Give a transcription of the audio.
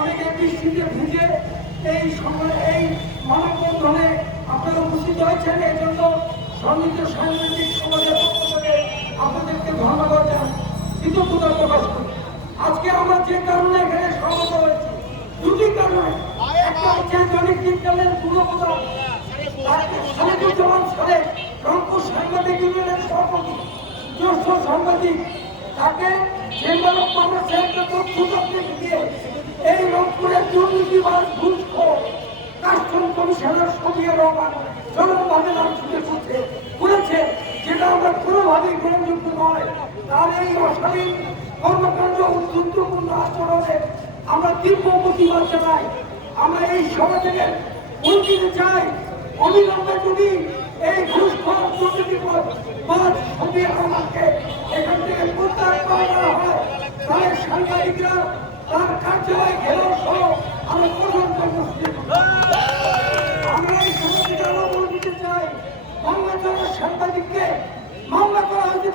অনেকে বৃষ্টিতে ভিজে এই মানববন্ধনে আপনারা উপস্থিত হয়েছেন। এই জন্য সমৃদ্ধ সাংবাদিক সমাজের পক্ষ থেকে আপনাদেরকে ধন্যবাদ জানাই, কৃতজ্ঞতা প্রকাশ করি। আজকে আমরা যে কারণে এখানে সমবেত হয়েছি, দুটি কারণে। একটা হচ্ছে দৈনিক দিনকালের পূর্বপ্রধান সালেকুজ্জামান সালেক, রংপুর সাংবাদিক ইউনিয়নের সভাপতি, জ্যেষ্ঠ সাংবাদিক, তাকে চেম্বার অফ কমার্সের একটা তথ্য চক্রকে দিয়ে এই রংপুরের দুর্নীতিবাজ ঘুষখোর কাস্টম কমিশনার শফিউর রহমান জনভাবে নাম শুনে করেছে, যেটা আমরা কোনোভাবেই গ্রহণযোগ্য নয়। তার এই অশালীন কর্মকাণ্ড উদ্বুদ্ধপূর্ণ আচরণে আমরা তীব্র প্রতিবাদ জানাই। আমরা এই সভা থেকে বলতে চাই, অবিলম্বে যদি এই ঘুষখোর দুর্নীতিবাজ শফিউর রহমানকে এখান থেকে প্রত্যাহার করা হয়, তাহলে সাংবাদিকরা তার কার্যালয় ঘেরাও সহ আমরা প্রধান কর্মসূচি আমরা এই সমাজকে আরো বলে দিতে চাই, বাংলাদেশের সাংবাদিককে মামলা করা হয়েছে